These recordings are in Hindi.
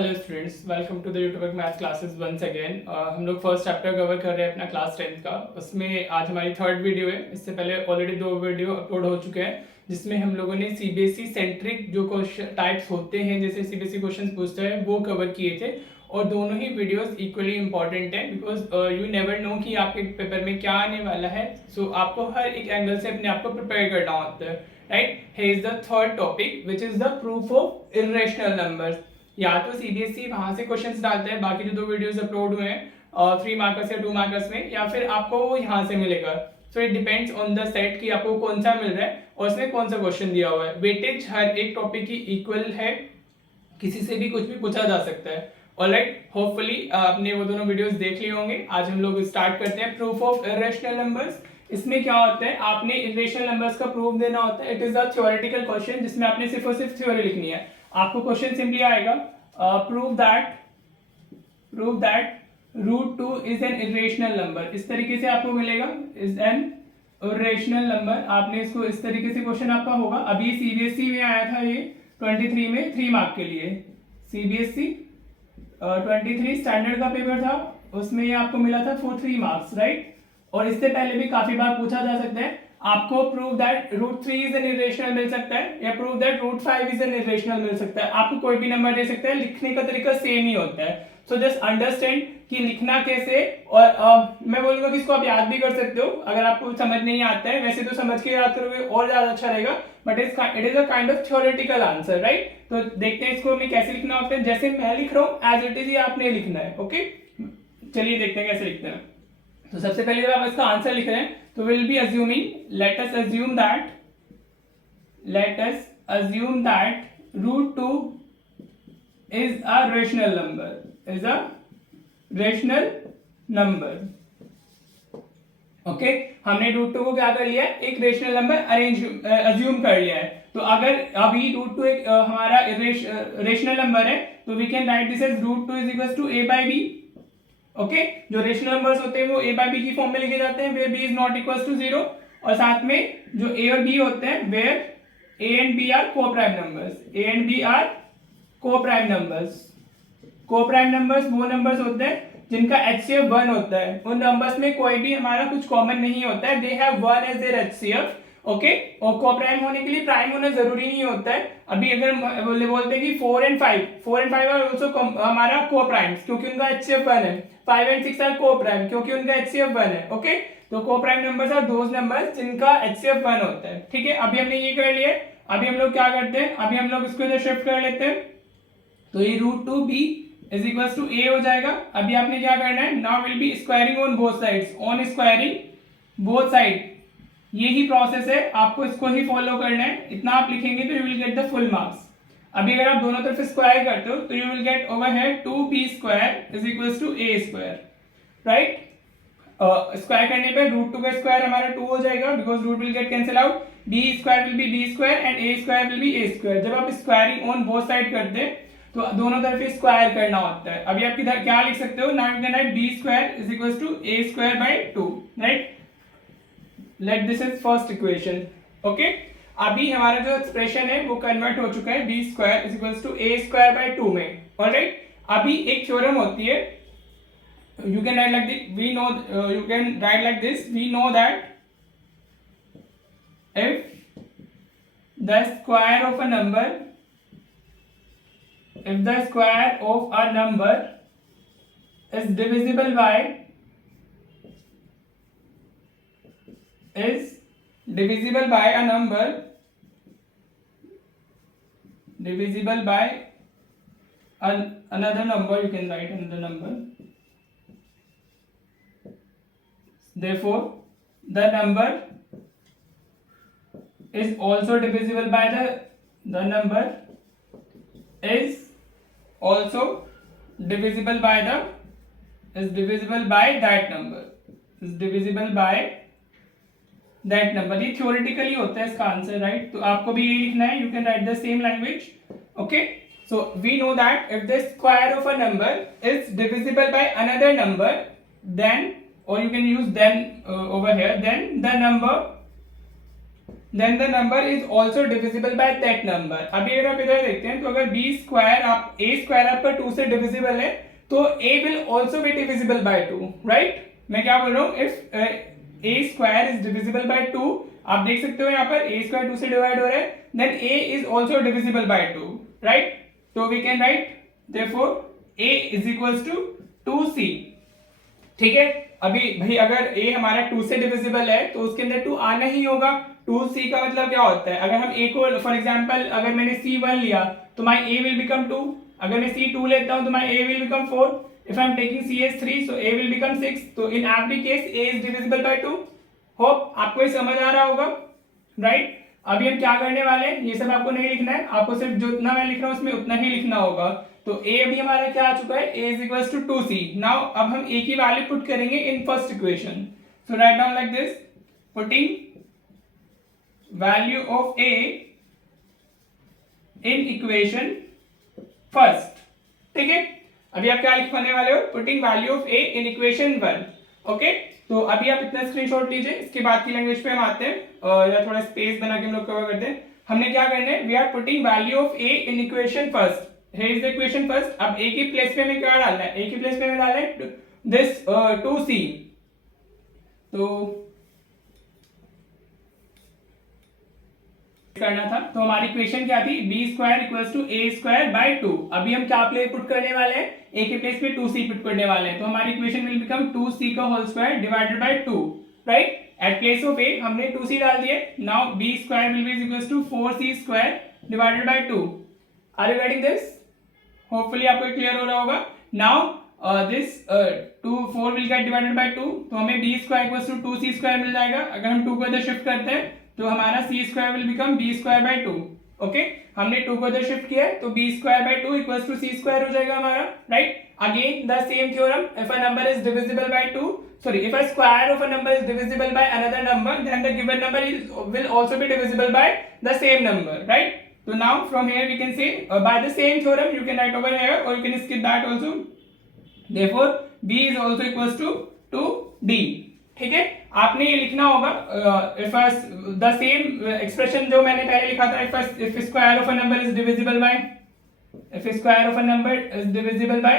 Hello students, welcome to the YouTube maths classes once again. हम लोग फर्स्ट चैप्टर कवर कर रहे हैं अपना क्लास 10th का। उसमें आज हमारी थर्ड वीडियो है। इससे पहले ऑलरेडी 2 वीडियो अपलोड हो चुके हैं जिसमें हम लोगों ने सीबीएसई सेंट्रिक जो क्वेश्चन टाइप्स होते हैं, जैसे सीबीएसई क्वेश्चन पूछते हैं, वो कवर किए थे। और दोनों ही वीडियोस इक्वली इंपॉर्टेंट है बिकॉज यू नेवर नो कि आपके पेपर में क्या आने वाला है। सो आपको हर एक एंगल से अपने आप को प्रिपेयर करना होता है, right. Here is the third topic which is the proof of irrational numbers. या तो सीबीएसई वहां से क्वेश्चंस डालता है, बाकी जो 2 वीडियोस अपलोड हुए हैं 3 मार्कर्स या 2 मार्कर्स में, या फिर आपको वो यहाँ से मिलेगा। So it depends on the set कि आपको कौन सा मिल रहा है और उसमें कौन सा क्वेश्चन दिया हुआ है। वेटेज हर एक टॉपिक की इक्वल है, किसी से भी कुछ भी पूछा जा सकता है। ऑलराइट, होपफुली आपने वो दोनों वीडियोस देख लिए होंगे। आज हम लोग स्टार्ट करते हैं प्रूफ ऑफ इर्रेशनल नंबर्स। इसमें क्या होता है, आपने इर्रेशनल नंबर्स का प्रूफ देना होता है। It is a theoretical question जिसमें आपने सिर्फ और सिर्फ थ्योरी लिखनी है। आपको क्वेश्चन सिंपली आएगा prove that root 2 is an irrational number। इस तरीके से आपको मिलेगा is an irrational number। आपने इसको इस तरीके से क्वेश्चन आपका होगा। अभी सीबीएसई में आया था ये 23 में 3 मार्क के लिए। सीबीएसई 23 स्टैंडर्ड का पेपर था, उसमें ये आपको मिला था फॉर 3 मार्क्स, राइट। और इससे पहले भी काफी बार पूछा जा सकता है। आपको prove that root 3 is an irrational मिल सकता है, या prove that root 5 is an irrational मिल सकता है। आपको कोई भी नंबर दे सकता है, लिखने का तरीका सेम ही होता है। सो जस्ट अंडरस्टैंड कि लिखना कैसे। और मैं बोलूंगा कि इसको आप याद भी कर सकते हो अगर आपको समझ नहीं आता है। वैसे तो समझ के याद करोगे और ज्यादा अच्छा रहेगा, but it is a kind of theoretical answer, right. तो देखते हैं इसको हमें कैसे लिखना होता है। जैसे मैं लिख रहा हूँ एज इट इज ही आपने लिखना है, ओके। चलिए देखते हैं कैसे लिखते हैं। तो सबसे पहले जब आप इसका आंसर लिख रहे हैं तो will be assuming, let us assume that root 2 is a rational number, okay. हमने रूट 2 को क्या कर लिया है, एक रेशनल नंबर अज्यूम कर लिया है। तो अगर अभी रूट 2 एक हमारा रेशनल नंबर है तो we can write this as root 2 is equal to a by b, okay. जो रेशनल नंबर्स होते हैं वो a by b की फॉर्म में लिखे जाते हैं, where b is not equal to 0। और साथ में जो a और b होते हैं, where a and b are coprime numbers. Coprime numbers वो नंबर्स होते हैं जिनका HCF 1 होता है। उन नंबर्स में कोई भी हमारा कुछ कॉमन नहीं होता है, they have 1 as their HCF, okay. और को-प्राइम होने के लिए प्राइम होना जरूरी नहीं होता है। अभी अगर बोलते हैं कि 4 and 5 आर आल्सो हमारा को-प्राइम्स क्योंकि उनका HCF 1 है। 5 and 6 आर को-प्राइम क्योंकि उनका HCF 1 है, ओके। तो coprime numbers are those numbers जिनका HCF 1 होता है, ठीक है। अभी हमने ये कर लिया। अभी हम लोग क्या करते हैं, अभी हम लोग इसको इधर शिफ्ट कर लेते हैं। तो ये root 2b is equal to a हो जाएगा। अभी आपने क्या करना है, now will be squaring on both sides, on squaring both side. यही प्रोसेस है, आपको इसको ही फॉलो करना है। इतना आप लिखेंगे तो you will get the full marks. अभी अगर आप दोनों तरफ स्क्वायर करते हो तो you will get over here 2b square is equal to a square, right. Square करने पे रूट 2 का स्क्वायर हमारा 2 हो जाएगा because root will get cancel out. b square will be b square and a square will be a square. जब आप स्क्वायरिंग ऑन बोथ साइड करते हैं तो दोनों तरफ स्क्वायर करना होता है। अभी आप किधर क्या लिख सकते हो, now you can write b square is equal to a square by 2, right. Let this is first equation, okay. अभी हमारा जो एक्सप्रेशन है वो कन्वर्ट हो चुका है b square is equal to a square by 2 में, ऑलराइट। अभी एक थ्योरम होती है, you can write like this, you can write like this, we know that if the square of a number is divisible by a number another number, you can write another number. Therefore, the number is also divisible by the number is also divisible by that number, ये theoretically होता है इसका आंसर, राइट। तो आपको भी यही लिखना है, you can write the same language, okay। So we know that if the square of a number is divisible by another number, then, or you can use then over here, then the number then the number is also divisible by that number. अभी अगर आप इधर देखते हैं तो अगर b स्क्वायर आप a स्क्वायर आपका 2 से डिविजिबल है तो a will also be divisible by 2, right? मैं क्या बोल रहा हूँ, if a square is divisible by 2, आप देख सकते हो यहाँ पर a स्क्वायर 2 से डिवाइड हो रहा है, then a is also divisible by 2, right? So we can write therefore a is equals to 2c. ठीक है, अभी भाई अगर a हमारा 2 से डिविजिबल है तो उसके अंदर 2 आना ही होगा. 2c का मतलब क्या होता है, अगर हम a को फॉर एग्जांपल अगर मैंने c1 लिया तो माय a विल बिकम 2, अगर मैं c2 लेता हूं तो my a will become 4, if I am taking c as 3 so a will become 6. तो in every case a is divisible by 2. Hope आपको ये समझ आ रहा होगा, राइट? अभी हम क्या करने वाले हैं, ये सब आपको नहीं लिखना है, आपको सिर्फ जो उतना मैं लिख रहा हूं उसमें उतना ही लिखना होगा. तो a अभी हमारा क्या आ चुका है, a is equals to 2c. Now अब हम a की वैल्यू पुट करेंगे in first equation. So write down like this, putting value of a in equation first. ठीक है, अभी आप क्या लिखने वाले हो, putting value of a in equation 1. Okay, तो अभी आप इतना स्क्रीनशॉट लीजिए, इसके बाद की लैंग्वेज पे हम आते हैं, या थोड़ा स्पेस बना के हम लोग कवर करते हैं. हमने क्या करना है, we are putting value of a in equation first. Here is the equation first. अब a की प्लेस पे हमें क्या डालना है, a की प्लेस पे हमें डालना है this 2c. तो करना था, तो हमारी इक्वेशन क्या थी, b square equals to a square by 2. अभी हम क्या प्लेस पुट करने वाले हैं, a के प्लेस पे 2c पुट करने वाले हैं. तो हमारी इक्वेशन विल बिकम 2c का whole square divided by 2, right? At place of a हमने 2c डाल दिए. Now b square will be equals to 4c square divided by 2. Are you getting this? Hopefully आपको क्लियर हो रहा होगा. Now this 4 will get divided by 2, तो हमें b square equals to 2c square मिल जाएगा. अगर हम 2 को इधर शिफ्ट करते हैं तो हमारा c square will become b square by 2. Okay, हमने 2 को इधर शिफ्ट किया है तो b square by 2 equals to c square हो जाएगा हमारा, right? Again the same theorem, if a number is divisible by 2, sorry, if a square of a number is divisible by another number, then the given number will also be divisible by the same number, right? So now from here we can say by the same theorem you can write over here or you can skip that also. Therefore b is also equals to d. ठीक है, आपने ये लिखना होगा if the same expression जो मैंने पहले लिखा था, if square of a number is divisible by, if square of a number is divisible by,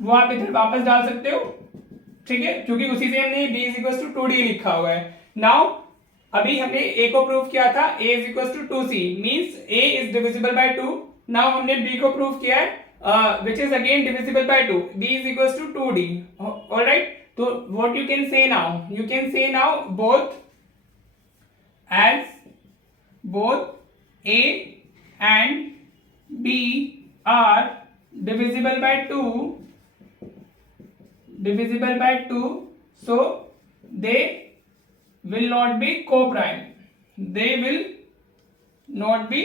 वो आप इधर वापस डाल सकते हो. ठीक है, क्योंकि उसी से हमने b is equals to 2d लिखा हुआ है. नाउ अभी हमने a को प्रूव किया था, a is equals to 2c means a is divisible by 2. Now हमने b को प्रूव किया है which is again divisible by 2, b is equals to 2d. all right, so what you can say now, you can say now both a and b are divisible by 2, so they will not be co-prime. They will not be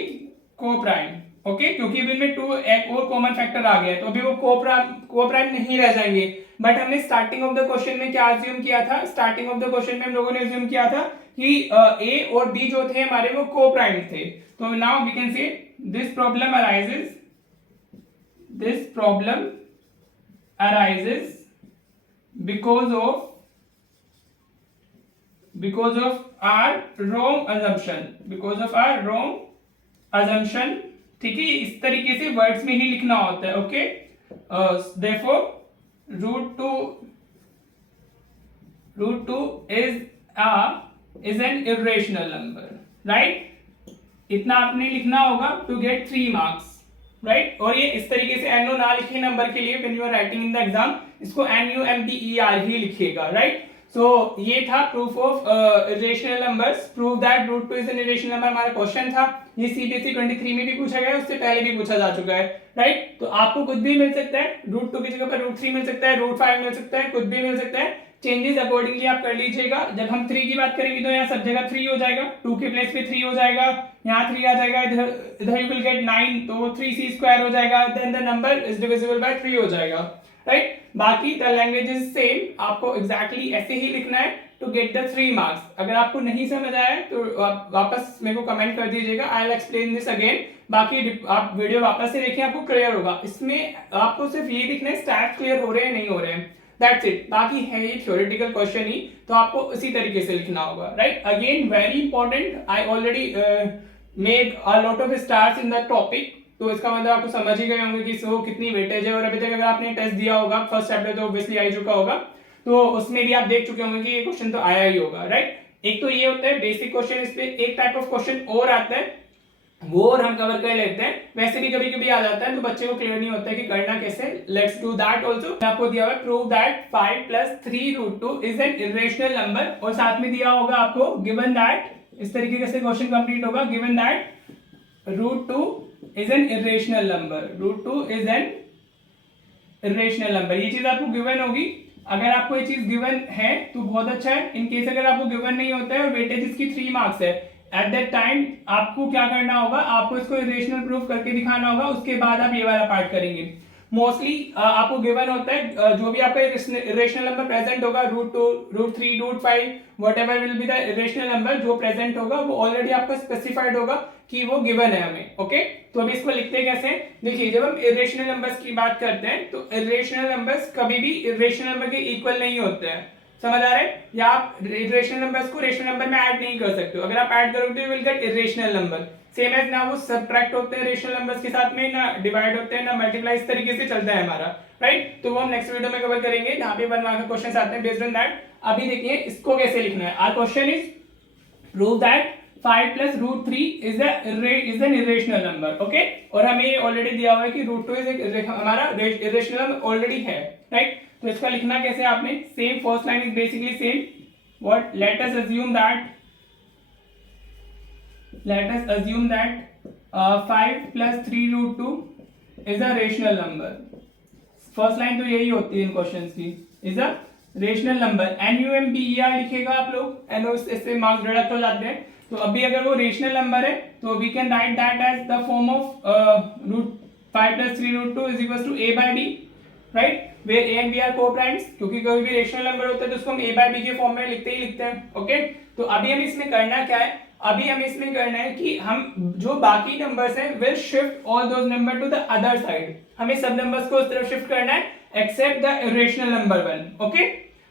co-prime. Okay, क्योंकि अभी इनमें 2 एक और कॉमन फैक्टर आ गया है, तो अभी वो को-प्राइम नहीं रह जाएंगे. बट हमने स्टार्टिंग ऑफ द क्वेश्चन में क्या अज्यूम किया था, स्टार्टिंग ऑफ द क्वेश्चन में हम लोगों ने अज्यूम किया था कि a और b जो थे हमारे वो को-प्राइम थे. तो now we can say this problem arises because of our wrong assumption. ठीक है, इस तरीके से वर्ड्स में ही लिखना होता है. Okay, therefore root 2 is an irrational number, right? इतना आपने लिखना होगा to get 3 marks, राइट? और ये इस तरीके से NO ना लिखे नंबर के लिए, when you are writing in the exam, इसको NUMBER ही लिखिएगा, राइट? सो ये था proof of irrational numbers. Prove that root 2 is an irrational number हमारा क्वेश्चन था. ये CPSC 23 में भी पूछा गया है, उससे पहले भी पूछा जा चुका है, राइट? तो आपको कुछ भी मिल सकता है, रूट 2 की जगह पर रूट 3 मिल सकता है, रूट 5 मिल सकता है, कुछ भी मिल सकता है. चेंजेस अकॉर्डिंगली आप कर लीजिएगा. जब हम 3 की बात करेंगे तो यहाँ सब जगह 3 हो जाएगा, 2 के प्लेस पे 3 हो जाएगा, यहाँ 3 आ जाएगा, इधर यू विल गेट 9, तो 3c स्क्वायर हो जाएगा, then the number is divisible by 3 हो जाएगा, राइट? बाकी द लैंग्वेज इज सेम, आपको एग्जैक्टली ऐसे ही लिखना है टू गेट द 3 मार्क्स. अगर आपको नहीं समझ आया तो आप वापस मेरे को कमेंट कर दीजिएगा, I will explain this again. बाकी आप वीडियो वापस से देखें, आपको क्लियर होगा. इसमें आपको सिर्फ ये लिखना है स्टेप्स क्लियर हो रहे हैं नहीं हो रहे हैं. That's it. बाकी है ये थ्योरेटिकल क्वेश्चन ही, तो आपको उसी तरीके से लिखना होगा, right. Again very important, I already made a lot of stars in the topic, तो इसका मतलब आपको समझ ही गए होंगे कि इसको कितनी वेटेज है। और अभी तक अगर आपने टेस्ट दिया होगा फर्स्ट चैप्टर तो ऑब्वियसली आ चुका होगा, तो उसमें भी आप देख चुके होंगे कि ये क्वेश्चन तो आया ही होगा, राइट। एक तो ये होता है बेसिक क्वेश्चन, इस पे एक टाइप ऑफ क्वेश्चन और आता है, वो और हम कवर कर लेते हैं। वैसे भी कभी कभी आ जाता है तो बच्चे को क्लियर नहीं होता है कि करना कैसे। Let's do that also. आपको दिया हुआ है prove that 5 + 3√2 is an irrational number, और साथ में दिया होगा आपको गिवन दैट, इस तरीके से क्वेश्चन कंप्लीट होगा, given that √2 is an irrational number, √2 is an irrational number. ये चीज आपको गिवन होगी। अगर आपको ये चीज गिवन है तो बहुत अच्छा है। इन केस अगर आपको गिवन नहीं होता है और वेटेज इसकी 3 मार्क्स है, एट दैट टाइम आपको क्या करना होगा, आपको इसको इरेशनल प्रूफ करके दिखाना होगा, उसके बाद आप ये वाला पार्ट करेंगे। मोस्टली आपको गिवन होता है जो भी आपका इरेशनल नंबर प्रेजेंट होगा, √2, √3, √5, whatever will be the irrational number जो प्रेजेंट होगा, वो ऑलरेडी आपका स्पेसिफाइड होगा कि वो गिवन है हमें, ओके। तो अभी इसको लिखते कैसे, देखिए जब हम इरेशनल नंबर्स की बात करते हैं तो इरेशनल नंबर्स कभी भी इरेशनल नंबर के इक्वल नहीं होते हैं, समझ आ रहा है। या आप इरेशनल नंबर्स को रेशनल नंबर में ऐड नहीं कर सकते हो, अगर आप ऐड करोगे तो you will get irrational number. Same as ना वो सबट्रैक्ट होते हैं रेशनल नंबर्स के साथ में, ना डिवाइड होते हैं, ना मल्टीप्लाई, इस तरीके से चलता है हमारा, राइट। तो वो हम नेक्स्ट वीडियो में कवर करेंगे, जहां पे 1 मार्क के क्वेश्चंस आते हैं बेस्ड ऑन दैट। अभी देखिए इसको कैसे लिखना है। Our question is prove that 5 + √3 is an irrational number, okay. और हमें ऑलरेडी दिया हुआ है कि √2 इज हमारा इरेशनल नंबर ऑलरेडी है, राइट। तो इसका लिखना कैसे आपने, same first line is basically same, what, let us assume that 5 + 3√2 is a rational number. First line तो यही होती है इन क्वेश्चंस की, is a rational number. NUMBER लिखेगा आप लोग, एनो इससे मार्क्स डिडक्ट हो जाते हैं। तो अभी अगर वो रेशनल नंबर है तो we can write that as the form of 5 + 3√2 is equal to a/b, right, where a and b are coprimes. क्योंकि कोई भी रेशनल नंबर होता है तो उसको हम a/b के फॉर्म में लिखते हैं, ओके। तो अभी हम इसमें करना क्या है, अभी हम इसमें करना है कि हम जो बाकी नंबर्स हैं will shift all those number to the other side. हमें सब नंबर्स को उस तरफ शिफ्ट करना है except the irrational number 1, okay.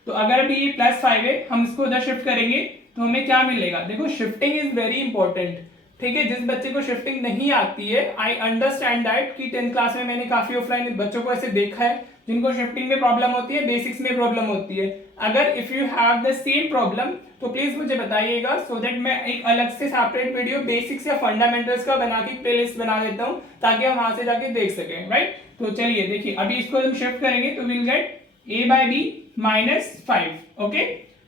तो अगर अभी ये +5 है, हम इसको उधर शिफ्ट करेंगे तो हमें क्या मिलेगा, देखो शिफ्टिंग इज वेरी इंपॉर्टेंट, ठीक है। जिस बच्चे को शिफ्टिंग नहीं आती है, आई अंडरस्टैंड दैट कि 10th क्लास में मैंने काफी ऑफलाइन बच्चों को ऐसे देखा है जिनको शिफ्टिंग में प्रॉब्लम होती है, बेसिक्स में प्रॉब्लम होती है। अगर if you have the same problem तो प्लीज मुझे बताइएगा, सो दैट मैं एक अलग से सेपरेट वीडियो बेसिक्स या फंडामेंटल्स का बना के प्लेलिस्ट बना देता हूं, ताकि हम वहां से जाके देख सकें, राइट। तो चलिए देखिए, अभी इसको हम शिफ्ट करेंगे तो will get a/b -5, okay.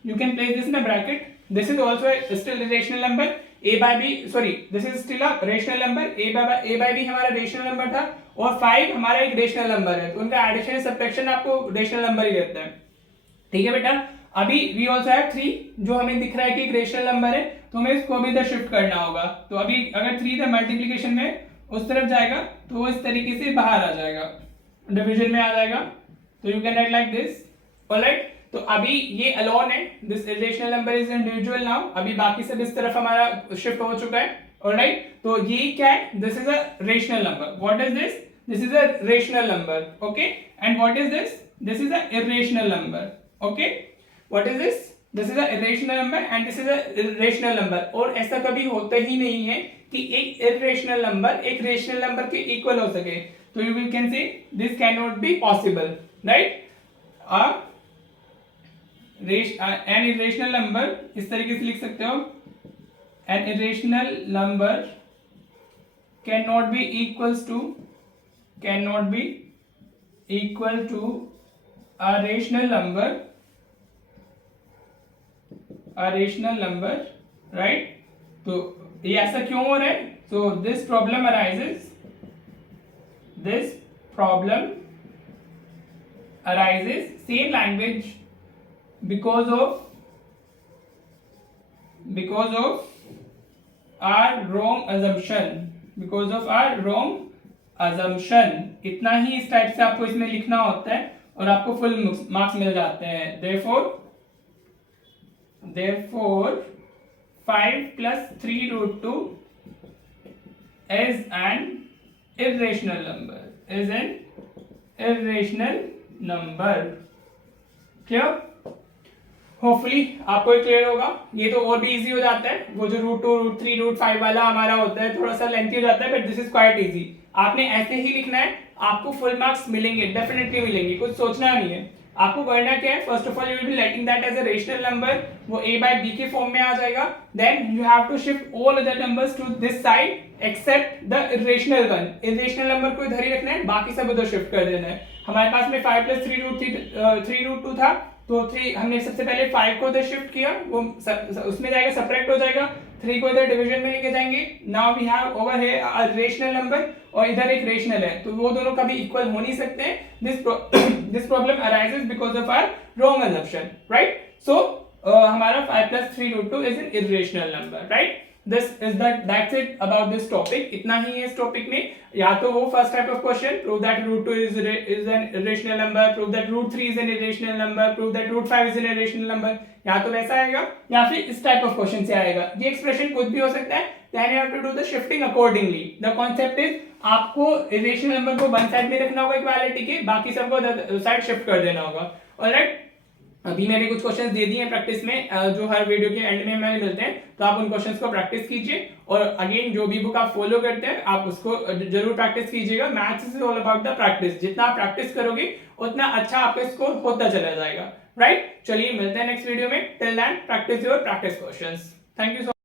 You can place this in a bracket, this is also still rational number, a/b, sorry this is still a rational number, a/b हमारा रेशनल नंबर था और 5 हमारा एक रेशनल नंबर है, तो उनका एडिशन या सब्ट्रैक्शन आपको रेशनल नंबर ही देता है, ठीक है बेटा। अभी वी आल्सो हैव 3 जो हमें दिख रहा है कि एक रेशनल नंबर है, तो हमें इसको भी इधर शिफ्ट करना होगा। तो अभी अगर 3 इधर मल्टीप्लिकेशन में उस तरफ जाएगा तो वो इस तरीके से बाहर आ जाएगा, डिवीजन में आ जाएगा, तो you can right like this, alright. तो अभी ये अलोन है, this irrational number is individual now, अभी बाकी सब इस तरफ हमारा शिफ्ट हो चुका है, ऑलराइट। तो ये क्या है, this is a rational number, what is this, this is a rational number, okay, and what is this is a irrational number, okay, what is this is a irrational number and this is a rational number। और ऐसा कभी होता ही नहीं है कि एक irrational number एक rational number के equal हो सके, तो you will can say this cannot be possible, right। an irrational number इस तरीके से लिख सकते हो, an irrational number cannot be equal to a rational number, right। तो ये ऐसा क्यों हो रहा है, so this problem arises same language because of our wrong assumption, इतना ही इस टाइप से आपको इसमें लिखना होता है और आपको फुल मार्क्स मिल जाते हैं। therefore 5 + 3√2 is an irrational number, clear? Hopefully आपको क्लियर होगा। ये तो और भी इजी हो जाता है, वो जो रूट 2 रूट 3 रूट 5 वाला हमारा होता है थोड़ा सा लेंथी हो जाता है, but this is quite easy. आपने ऐसे ही लिखना है, आपको फुल मार्क्स मिलेंगे, डेफिनेटली मिलेंगे, कुछ सोचना नहीं है। आपको करना क्या है, first of all you will be writing that as a rational number, वो a by b के फॉर्म में आ जाएगा। Then you have to shift all other numbers to this side except the irrational one. Irrational number को इधर ही रखना है, बाकी सब उधर शिफ्ट कर देना है। हमारे पास में 5 + 3 रूट 2 था, तो 3 हमने सबसे पहले 5 को इधर शिफ्ट किया, वो उसमें जाएगा, सब्ट्रैक्ट हो जाएगा, 3 को इधर डिवीजन में लेके जाएंगे। Now we have over here a rational number और इधर एक रेशनल है, तो वो दोनों कभी इक्वल हो नहीं सकते हैं। This problem arises because of our wrong assumption, right? So हमारा 5 + 3 root 2 is an irrational number, right? That's it about this topic. इतना ही है इस टॉपिक में। या तो वो first type of question, prove that root 2 is an irrational number, prove that root 3 is an irrational number, prove that root 5 is an irrational number, या तो वैसा आएगा या फिर इस टाइप ऑफ क्वेश्चन से आएगा। ये एक्सप्रेशन कुछ भी हो सकता है, then you have to do the shifting accordingly. The concept is आपको irrational नंबर को वन साइड में रखना होगा इक्वालिटी के, बाकी सबको साइड शिफ्ट कर देना होगा। ऑलराइट, अभी मैंने कुछ क्वेश्चंस दे दिए हैं प्रैक्टिस में, जो हर वीडियो के एंड में हमें मिलते हैं, तो आप उन क्वेश्चंस को प्रैक्टिस कीजिए। और अगेन जो भी बुक आप फॉलो करते हैं आप उसको जरूर प्रैक्टिस कीजिएगा। Maths is all about the practice, जितना आप प्रैक्टिस करोगे उतना अच्छा आपका स्कोर होता चला जाएगा, राइट? चलिए मिलते हैं नेक्स्ट वीडियो में। Till then practice your practice questions. Thank you.